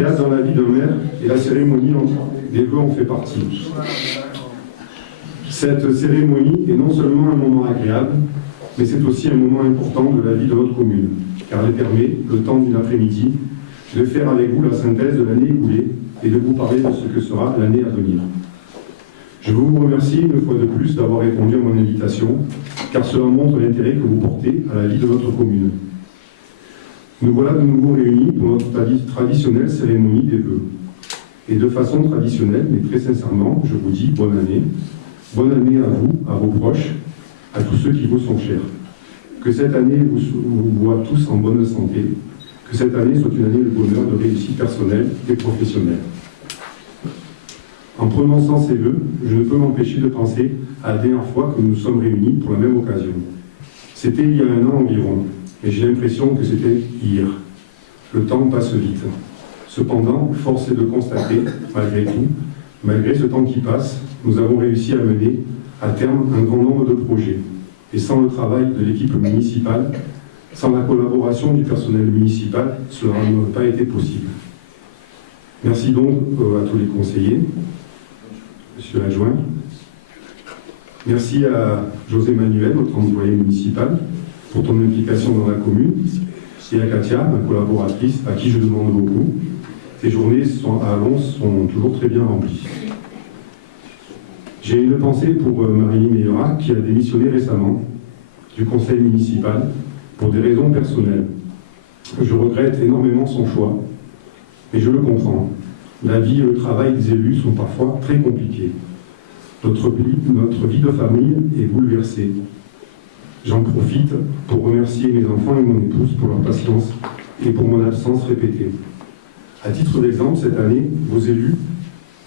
agréable dans la vie d'un maire, et la cérémonie des vœux en fait partie. Cette cérémonie est non seulement un moment agréable, mais c'est aussi un moment important de la vie de notre commune, car elle permet, le temps d'une après-midi, de faire avec vous la synthèse de l'année écoulée et de vous parler de ce que sera l'année à venir. Je vous remercie une fois de plus d'avoir répondu à mon invitation, car cela montre l'intérêt que vous portez à la vie de notre commune. Nous voilà de nouveau réunis pour notre traditionnelle cérémonie des vœux. Et de façon traditionnelle, mais très sincèrement, je vous dis bonne année. Bonne année à vous, à vos proches, à tous ceux qui vous sont chers. Que cette année vous voit tous en bonne santé. Que cette année soit une année de bonheur, de réussite personnelle et professionnelle. En prononçant ces vœux, je ne peux m'empêcher de penser à la dernière fois que nous nous sommes réunis pour la même occasion. C'était il y a 1 an environ, et j'ai l'impression que c'était hier. Le temps passe vite. Cependant, force est de constater, malgré tout, malgré ce temps qui passe, nous avons réussi à mener à terme un grand nombre de projets. Et sans le travail de l'équipe municipale, sans la collaboration du personnel municipal, cela n'aurait pas été possible. Merci donc à tous les conseillers, monsieur l'adjoint. Merci à José Manuel, notre employé municipal, pour ton implication dans la commune, et à Katia, ma collaboratrice, à qui je demande beaucoup. Tes journées à Lons sont toujours très bien remplies. J'ai une pensée pour Marie Meillera, qui a démissionné récemment du conseil municipal pour des raisons personnelles. Je regrette énormément son choix, mais je le comprends. La vie et le travail des élus sont parfois très compliqués. Notre vie de famille est bouleversée. J'en profite pour remercier mes enfants et mon épouse pour leur patience et pour mon absence répétée. À titre d'exemple, cette année, vos élus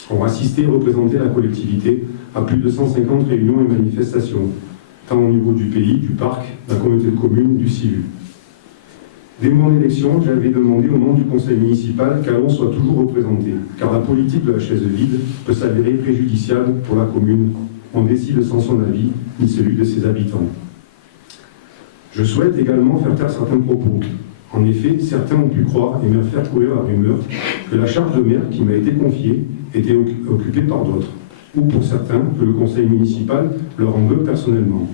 ont assisté et représenté la collectivité à plus de 150 réunions et manifestations, tant au niveau du pays, du parc, de la communauté de communes, du CIVU. Dès mon élection, j'avais demandé au nom du conseil municipal qu'Allons soit toujours représenté, car la politique de la chaise vide peut s'avérer préjudiciable pour la commune. On décide sans son avis, ni celui de ses habitants. Je souhaite également faire taire certains propos. En effet, certains ont pu croire et me faire courir la rumeur que la charge de maire qui m'a été confiée était occupée par d'autres, ou pour certains que le conseil municipal leur en veut personnellement.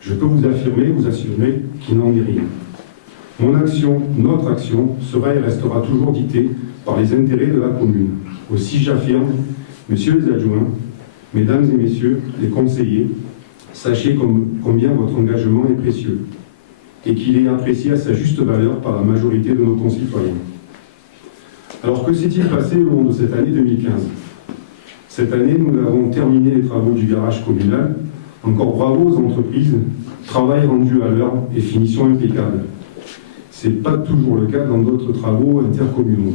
Je peux vous assurer qu'il n'en est rien. Mon action, notre action, sera et restera toujours dictée par les intérêts de la commune. Aussi j'affirme, messieurs les adjoints, mesdames et messieurs les conseillers, sachez combien votre engagement est précieux et qu'il est apprécié à sa juste valeur par la majorité de nos concitoyens. Alors que s'est-il passé au long de cette année 2015 ? Cette année, nous avons terminé les travaux du garage communal. Encore bravo aux entreprises, travail rendu à l'heure et finition impeccable. Ce n'est pas toujours le cas dans d'autres travaux intercommunaux.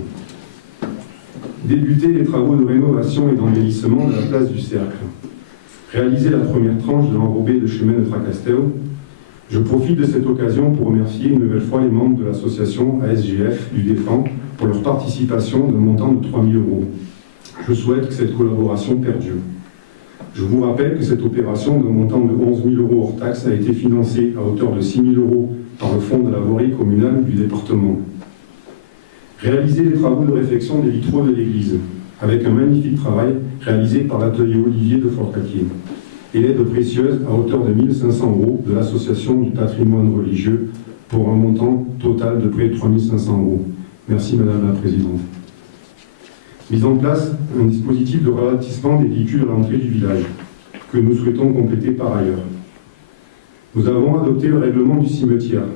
Débuter les travaux de rénovation et d'embellissement de la place du Cercle. Réaliser la première tranche de l'enrobé de chemin de Tracastel. Je profite de cette occasion pour remercier une nouvelle fois les membres de l'association ASGF du Défend pour leur participation d'un montant de 3 000 €. Je souhaite que cette collaboration perdure. Je vous rappelle que cette opération d'un montant de 11 000 € hors taxe a été financée à hauteur de 6 000 € par le fonds de la voirie communale du département. Réaliser les travaux de réfection des vitraux de l'église, avec un magnifique travail réalisé par l'atelier Olivier de Forcatier, et l'aide précieuse à hauteur de 1 500 € de l'association du patrimoine religieux pour un montant total de près de 3 500 €. Merci Madame la Présidente. Mise en place un dispositif de ralentissement des véhicules à l'entrée du village, que nous souhaitons compléter par ailleurs. Nous avons adopté le règlement du cimetière.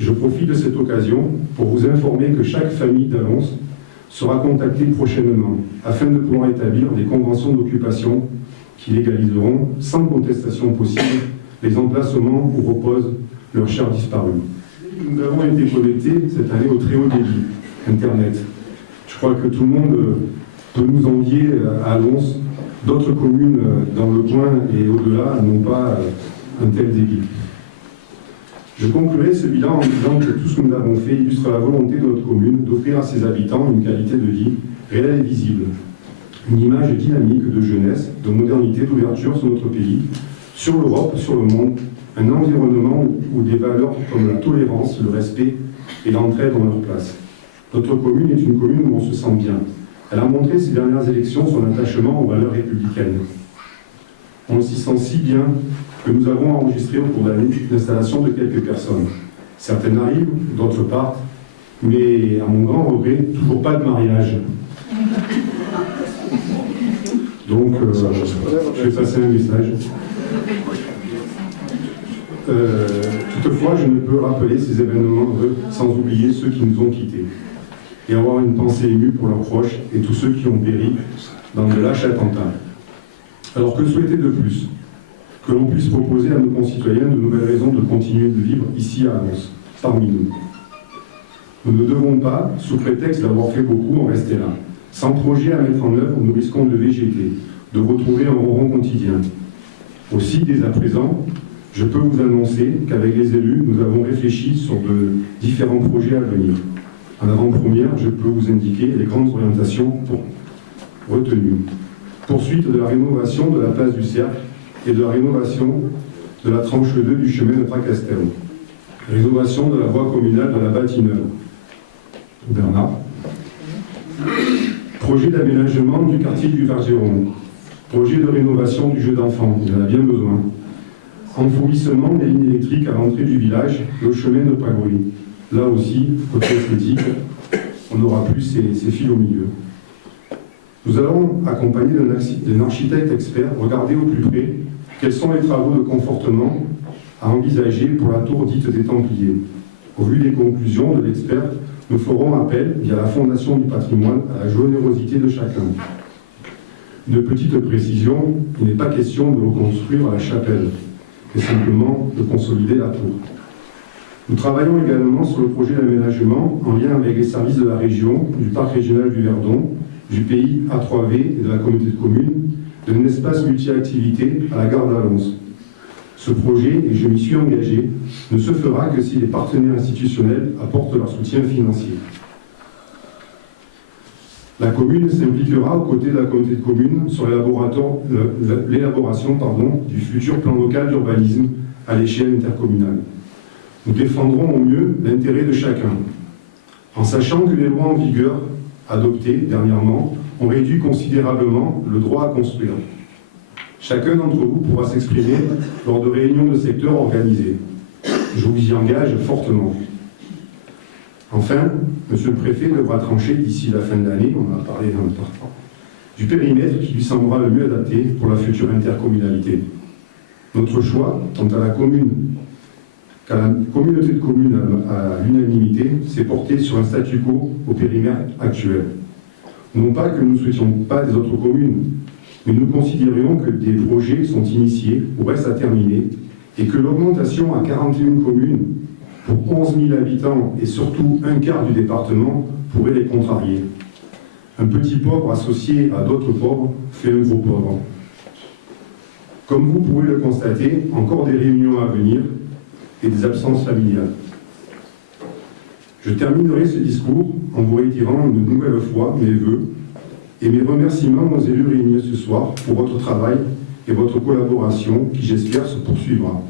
Je profite de cette occasion pour vous informer que chaque famille d'Allons sera contactée prochainement afin de pouvoir établir des conventions d'occupation qui légaliseront sans contestation possible les emplacements où reposent leurs chers disparus. Nous avons été connectés cette année au très haut débit, Internet. Je crois que tout le monde peut nous envier à Allons. D'autres communes dans le coin et au-delà n'ont pas un tel débit. Je conclurai ce bilan en disant que tout ce que nous avons fait illustre la volonté de notre commune d'offrir à ses habitants une qualité de vie réelle et visible, une image dynamique de jeunesse, de modernité, d'ouverture sur notre pays, sur l'Europe, sur le monde, un environnement où des valeurs comme la tolérance, le respect et l'entraide ont leur place. Notre commune est une commune où on se sent bien. Elle a montré ces dernières élections son attachement aux valeurs républicaines. On s'y sent si bien que nous avons enregistré au cours de l'année l'installation de quelques personnes. Certaines arrivent, d'autres partent, mais à mon grand regret, toujours pas de mariage. Donc, je vais passer un message. Toutefois, je ne peux rappeler ces événements sans oublier ceux qui nous ont quittés et avoir une pensée émue pour leurs proches et tous ceux qui ont péri dans de lâches attentats. Alors que souhaiter de plus? Que l'on puisse proposer à nos concitoyens de nouvelles raisons de continuer de vivre ici à Annonces, parmi nous. Nous ne devons pas, sous prétexte d'avoir fait beaucoup, en rester là. Sans projet à mettre en œuvre, nous risquons de végéter, de retrouver un ronron quotidien. Aussi, dès à présent, je peux vous annoncer qu'avec les élus, nous avons réfléchi sur de différents projets à venir. En avant-première, je peux vous indiquer les grandes orientations retenues. Poursuite de la rénovation de la place du Cercle et de la rénovation de la tranche 2 du chemin de Tracastel. Rénovation de la voie communale de la Batineuse. Bernard. Projet d'aménagement du quartier du Vergeron. Projet de rénovation du jeu d'enfants. Il en a bien besoin. Enfourissement des lignes électriques à l'entrée du village, le chemin de Pagoury. Là aussi, côté esthétique, on n'aura plus ces fils au milieu. Nous allons, accompagnés d'un architecte expert, regarder au plus près quels sont les travaux de confortement à envisager pour la tour dite des Templiers. Au vu des conclusions de l'expert, nous ferons appel, via la Fondation du patrimoine, à la générosité de chacun. Une petite précision, il n'est pas question de reconstruire la chapelle, mais simplement de consolider la tour. Nous travaillons également sur le projet d'aménagement en lien avec les services de la région, du parc régional du Verdon, du pays A3V et de la communauté de communes, d'un espace multi-activité à la gare d'Annonces. Ce projet, et je m'y suis engagé, ne se fera que si les partenaires institutionnels apportent leur soutien financier. La commune s'impliquera aux côtés de la communauté de communes sur l'élaboration du futur plan local d'urbanisme à l'échelle intercommunale. Nous défendrons au mieux l'intérêt de chacun, en sachant que les lois en vigueur, adoptées dernièrement, ont réduit considérablement le droit à construire. Chacun d'entre vous pourra s'exprimer lors de réunions de secteur organisées. Je vous y engage fortement. Enfin, Monsieur le Préfet devra trancher d'ici la fin de l'année, on en a parlé dans le temps, du périmètre qui lui semblera le mieux adapté pour la future intercommunalité. Notre choix, quant à la commune, qu'à la communauté de communes à l'unanimité, s'est porté sur un statu quo au périmètre actuel. Non pas que nous ne souhaitions pas des autres communes, mais nous considérions que des projets sont initiés ou restent à terminer et que l'augmentation à 41 communes pour 11 000 habitants et surtout un quart du département pourrait les contrarier. Un petit pauvre associé à d'autres pauvres fait un gros pauvre. Comme vous pouvez le constater, encore des réunions à venir et des absences familiales. Je terminerai ce discours en vous réitérant une nouvelle fois mes vœux et mes remerciements aux élus réunis ce soir pour votre travail et votre collaboration qui, j'espère, se poursuivra.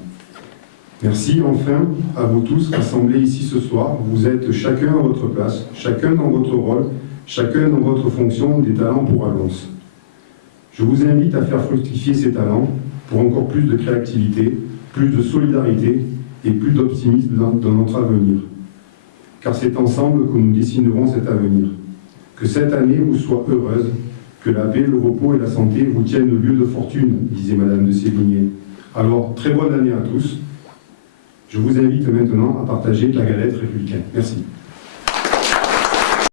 Merci enfin à vous tous rassemblés ici ce soir. Vous êtes chacun à votre place, chacun dans votre rôle, chacun dans votre fonction des talents pour Annonces. Je vous invite à faire fructifier ces talents pour encore plus de créativité, plus de solidarité et plus d'optimisme dans notre avenir. Car c'est ensemble que nous dessinerons cet avenir. Que cette année vous soit heureuse, que la paix, le repos et la santé vous tiennent lieu de fortune, disait Madame de Sévigné. Alors, très bonne année à tous. Je vous invite maintenant à partager la galette républicaine. Merci.